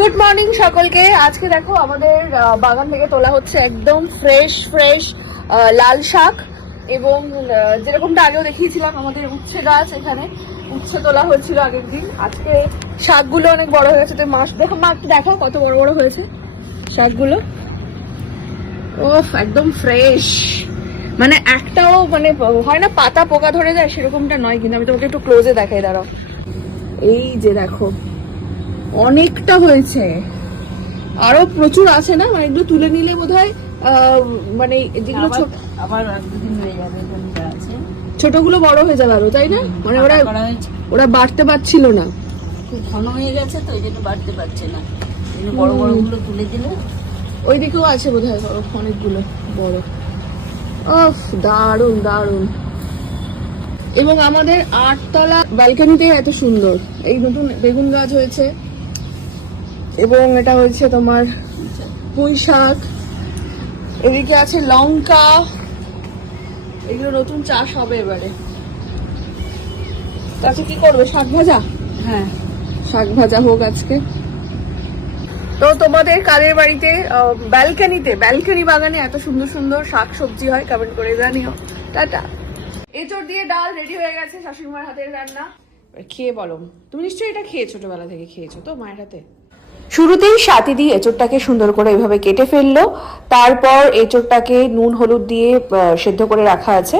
Good morning সকলকে। আজকে দেখো আমাদের বাগান থেকে তোলা হচ্ছে একদম ফ্রেশ লাল শাক, এবং যেরকমটা আগেও দেখিয়েছিলাম আমাদের উচ্ছে গাছ, এখানে উচ্ছে তোলা হয়েছিল আগের দিন। আজকে শাকগুলো অনেক বড় হয়ে গেছে, তো মাছ দেখো, মা একটু দেখো কত বড় বড় হয়েছে শাকগুলো। ওফ, একদম ফ্রেশ, মানে একটাও মানে হয় না পাতা পোকা ধরে যায় সেরকমটা নয়, কিন্তু আমি তোমাকে একটু ক্লোজে দেখাই, দাঁড়াও। এই যে দেখো অনেকটা হয়েছে, আরো প্রচুর আছে না, মানে এগুলো তুলে নিলে বোধহয় মানে যেগুলো আবার দুদিন হয়ে যাবে, ছোটগুলো বড় হয়ে যাবে আরো, তাই না? মানে ওরা বাড়তে পারছিল না, খুব ঘন হয়ে গেছে তো এই জন্য বাড়তে পারছে না, বড় বড় গুলো তুলে দিলে। ওই দিকেও আছে বোধহয় অনেকগুলো বড়। ওফ, দারুন দারুন। এবং আমাদের 8তলা ব্যালকনিতে এত সুন্দর এই নতুন বেগুন গাছ হয়েছে, এবং এটা হয়েছে তোমার পুঁই শাক, এদিকে আছে লঙ্কা, এগুলো নতুন চাষ হবে এবারে। আজকে কি করবে? শাক ভাজা? হ্যাঁ, শাক ভাজা হোক আজকে। তো তোমাদের কাদের বাড়িতে ব্যালকনি বাগানে এত সুন্দর সুন্দর শাক সবজি হয় কমেন্ট করে জানিও। টাটা। এঁচড় দিয়ে ডাল রেডি হয়ে গেছে, শাশুড়িমার হাতের রান্না। খেয়ে বলো, তুমি নিশ্চয়ই এটা খেয়েছো, ছোটবেলা থেকে খেয়েছো তো মায়ের হাতে। শুরুতেই সাথী এঁচড়টাকে সুন্দর করে এভাবে কেটে ফেললো, তারপর এঁচড়টাকে নুন হলুদ দিয়ে সেদ্ধ করে রাখা আছে।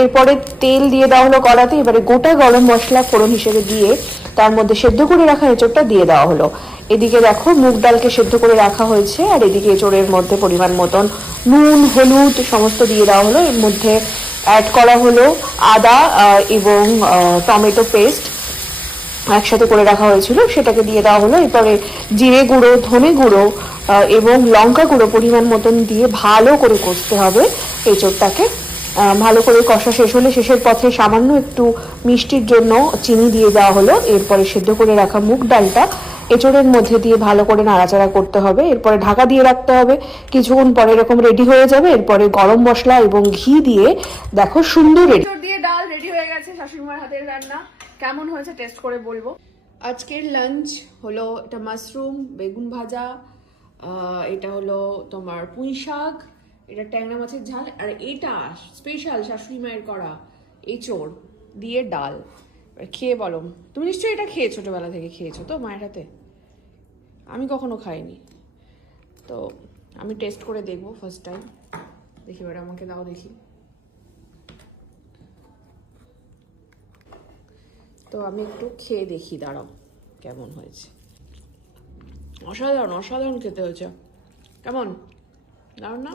এরপরে তেল দিয়ে দেওয়া হলো কড়াতে, এবারে গোটা গরম মশলা ফোড়ন হিসেবে দিয়ে তার মধ্যে সেদ্ধ করে রাখা এঁচড়টা দিয়ে দেওয়া হলো। এদিকে দেখো মুগ ডালকে সেদ্ধ করে রাখা হয়েছে, আর এদিকে এঁচড়ের মধ্যে পরিমাণ মতন নুন হলুদ সমস্ত দিয়ে দেওয়া হলো। এর মধ্যে অ্যাড করা হলো আদা এবং টমেটো পেস্ট একসাথে করে রাখা হয়েছিল, সেটাকে দিয়ে দেওয়া হলো। এরপরে জিরে গুঁড়ো, ধনে গুঁড়ো এবং লঙ্কা গুঁড়ো পরিমাণ মতন দিয়ে ভালো করে কষতে হবে এঁচড়টাকে। ভালো করে কষা শেষ হলে শেষের পথে সামান্য একটু মিষ্টির জন্য চিনি দিয়ে দেওয়া হলো। এরপরে সেদ্ধ করে রাখা মুগ ডালটা এঁচড়ের মধ্যে দিয়ে ভালো করে নাড়াচাড়া করতে হবে। এরপরে ঢাকা দিয়ে রাখতে হবে, কিছুক্ষণ পরে এরকম রেডি হয়ে যাবে। এরপরে গরম মশলা এবং ঘি দিয়ে দেখো সুন্দর এঁচড় দিয়ে ডাল রেডি হয়ে গেছে, শাশুড়িমার হাতের রান্না। কেমন হয়েছে টেস্ট করে বলবো। আজকের লাঞ্চ হলো এটা মাশরুম বেগুন ভাজা, এটা হলো তোমার পুঁই শাক, এটা ট্যাংরা মাছের ঝাল, আর এটা স্পেশাল শাশুড়ি মায়ের করা এঁচড় দিয়ে ডাল। খেয়ে বলো, তুমি নিশ্চয়ই এটা খেয়েছো, ছোটবেলা থেকে খেয়েছো তো মায়ের হাতে। আমি কখনো খাইনি, তো আমি টেস্ট করে দেখবো ফার্স্ট টাইম। দেখি এবার আমাকে দাও দেখি। তো আমি একটু খেয়ে দেখি, দাঁড়াও কেমন হয়েছে। অসাধারণ অসাধারণ খেতে হয়েছে। কেমন, দারুণ না?